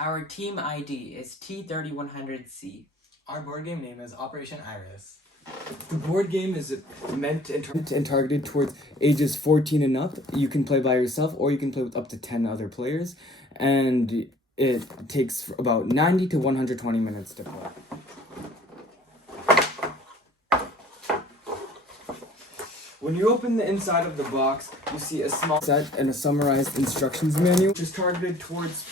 Our team ID is T3100C. Our board game name is Operation Iris. The board game is meant and targeted towards ages 14 and up. You can play by yourself or you can play with up to 10 other players. And it takes about 90 to 120 minutes to play. When you open the inside of the box, you see a small set and a summarized instructions manual, which is targeted towards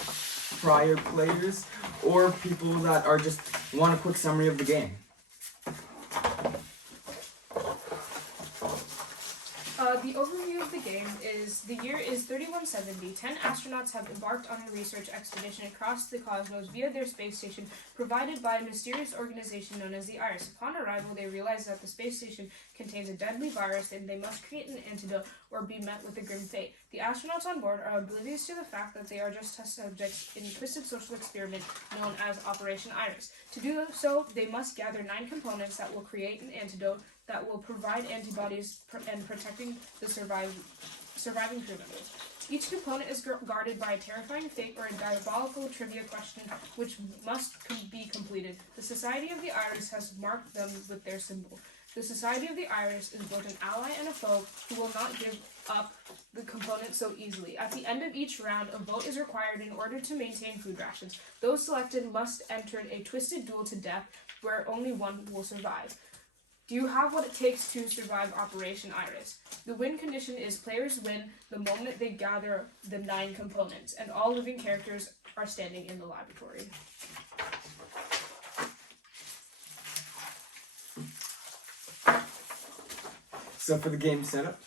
prior players or people that are just want a quick summary of the game. The overview of the game is the year is 3170. 10 astronauts have embarked on a research expedition across the cosmos via their space station provided by a mysterious organization known as the Iris. Upon arrival, they realize that the space station contains a deadly virus and they must create an antidote or be met with a grim fate. The astronauts on board are oblivious to the fact that they are just test subjects in a twisted social experiment known as Operation Iris. To do so, they must gather 9 components that will create an antidote that will provide antibodies and protecting the surviving crew members. Each component is guarded by a terrifying fate or a diabolical trivia question which must be completed. The Society of the Iris has marked them with their symbol. The Society of the Iris is both an ally and a foe who will not give up the components so easily. At the end of each round, a vote is required in order to maintain food rations. Those selected must enter a twisted duel to death where only one will survive. Do you have what it takes to survive Operation Iris? The win condition is players win the moment they gather the 9 components, and all living characters are standing in the laboratory. So for the game setup,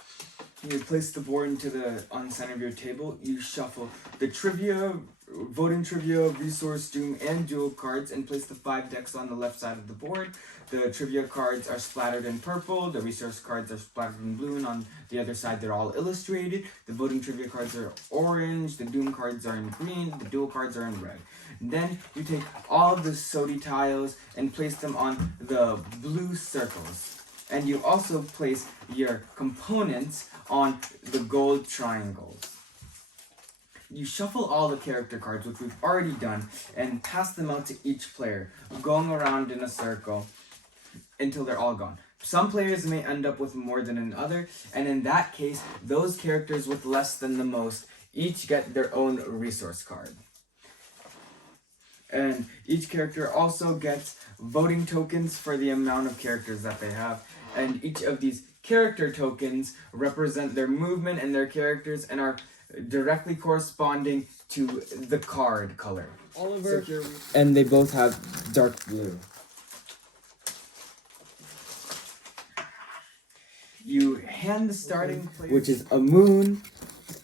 you place the board on the center of your table. You shuffle the trivia, voting trivia, resource, doom, and duel cards and place the 5 decks on the left side of the board. The trivia cards are splattered in purple, the resource cards are splattered in blue, and on the other side they're all illustrated. The voting trivia cards are orange, the doom cards are in green, the duel cards are in red. Then you take all of the SOTI tiles and place them on the blue circles. And you also place your components on the gold triangles. You shuffle all the character cards, which we've already done, and pass them out to each player, going around in a circle until they're all gone. Some players may end up with more than another, and in that case, those characters with less than the most each get their own resource card. And each character also gets voting tokens for the amount of characters that they have. And each of these character tokens represent their movement and their characters and are directly corresponding to the card color. Oliver, and they both have dark blue. You hand the starting player, which is a moon,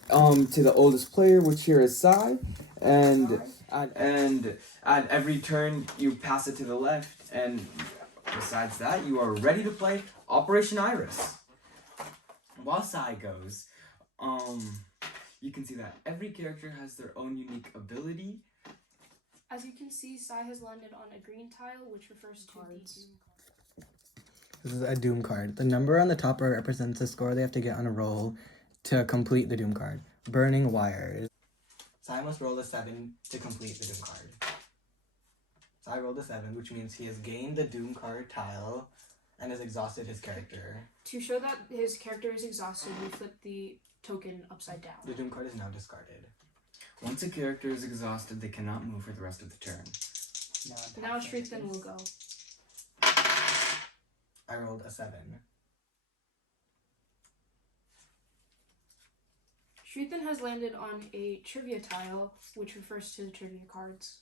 to the oldest player, which here is Sai, and at every turn you pass it to the left, and besides that, you are ready to play Operation Iris. While Sai goes, you can see that every character has their own unique ability. As you can see, Sai has landed on a green tile, which refers to cards. The doom card. This is a doom card. The number on the top right represents the score they have to get on a roll to complete the doom card. Burning wires. Sai must roll a 7 to complete the doom card. Sai rolled a 7, which means he has gained the doom card tile and has exhausted his character. To show that his character is exhausted, we flip the token upside down. The doom card is now discarded. Once a character is exhausted, they cannot move for the rest of the turn. Now Shriekton will go. I rolled a 7. Shriekton has landed on a trivia tile, which refers to the trivia cards.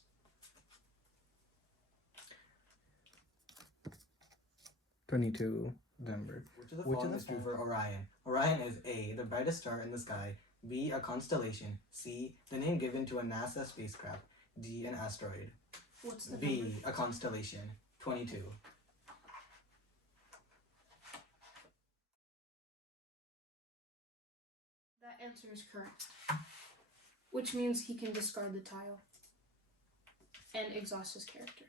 November. Which of the following is true for Orion? Orion is A, the brightest star in the sky, B, a constellation, C, the name given to a NASA spacecraft, D, an asteroid. What's the B, number? a constellation, 22. That answer is correct, which means he can discard the tile and exhaust his character.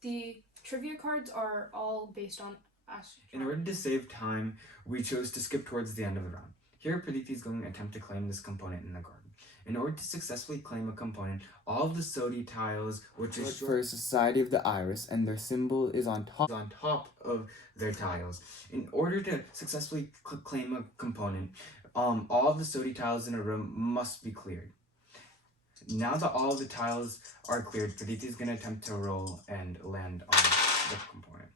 The trivia cards are all based on astronauts. In order to save time, we chose to skip towards the end of the round. Here, Praditi is going to attempt to claim this component in the garden. In order to successfully claim a component, all of the SOTI tiles, which is for Society of the Iris, and their symbol is on top of their tiles. In order to successfully claim a component, all of the SOTI tiles in a room must be cleared. Now that all of the tiles are cleared, Praditi is going to attempt to roll and land on the component.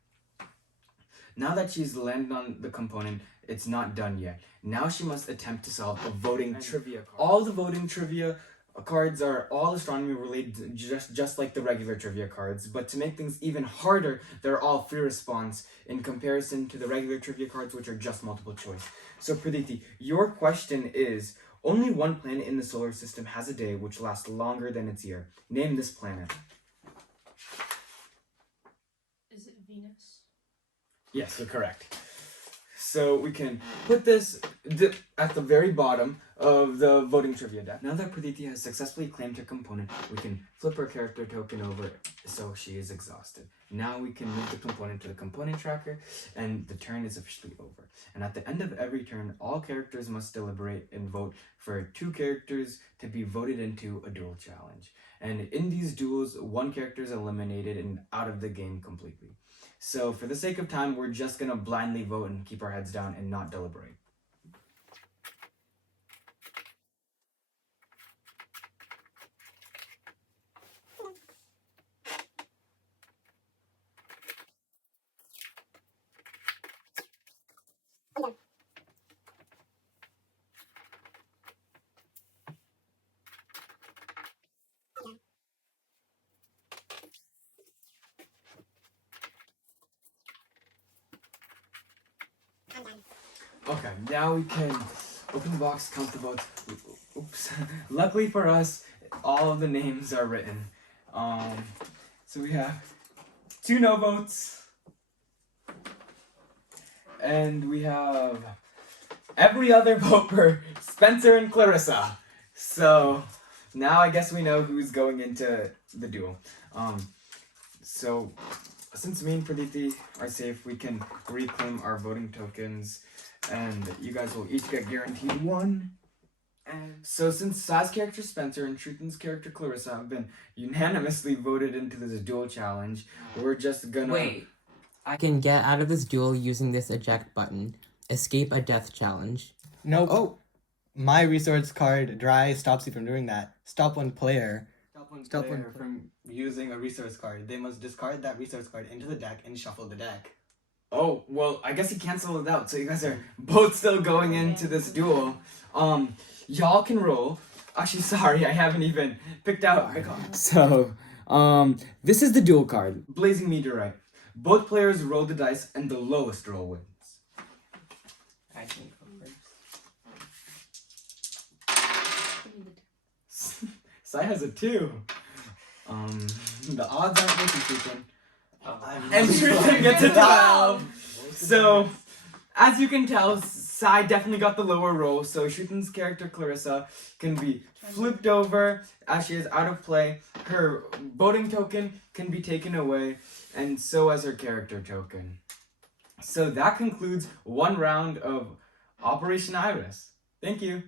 Now that she's landed on the component, it's not done yet. Now she must attempt to solve a voting trivia card. All the voting trivia cards are all astronomy related, just like the regular trivia cards. But to make things even harder, they're all free response in comparison to the regular trivia cards, which are just multiple choice. So Praditi, your question is, only one planet in the solar system has a day which lasts longer than its year. Name this planet. Is it Venus? Yes, you're correct. So we can put this at the very bottom of the voting trivia deck. Now that Praditi has successfully claimed her component, we can flip her character token over so she is exhausted. Now we can move the component to the component tracker and the turn is officially over. And at the end of every turn, all characters must deliberate and vote for 2 characters to be voted into a duel challenge. And in these duels, one character is eliminated and out of the game completely. So for the sake of time, we're just going to blindly vote and keep our heads down and not deliberate. Okay, now we can open the box, count the votes. Oops. Luckily for us, all of the names are written. So we have 2 no votes. And we have every other vote for Spencer and Clarissa. So now I guess we know who's going into the duel. So since me and Praditi are safe, we can reclaim our voting tokens, and you guys will each get guaranteed 1. And so since Sai's character Spencer and Shrutan's character Clarissa have been unanimously voted into this duel challenge, we're just gonna... Wait. I can get out of this duel using this eject button. Escape a death challenge. Nope. Oh, my resource card dry stops you from doing that. Stop one player from using a resource card. They must discard that resource card into the deck and shuffle the deck. Oh, well, I guess he canceled it out, so you guys are both still going into this duel. Y'all can roll. Actually, sorry, I haven't even picked out the card. So, this is the duel card. Blazing Meteorite. Both players roll the dice, and the lowest roll wins. I can go first. Sai has a 2. The odds aren't looking too good. And And Shrutan gets a 12. So, as you can tell, Sai definitely got the lower roll. So Shrutan's character Clarissa can be flipped over as she is out of play. Her voting token can be taken away, and so as her character token. So that concludes 1 round of Operation Iris. Thank you.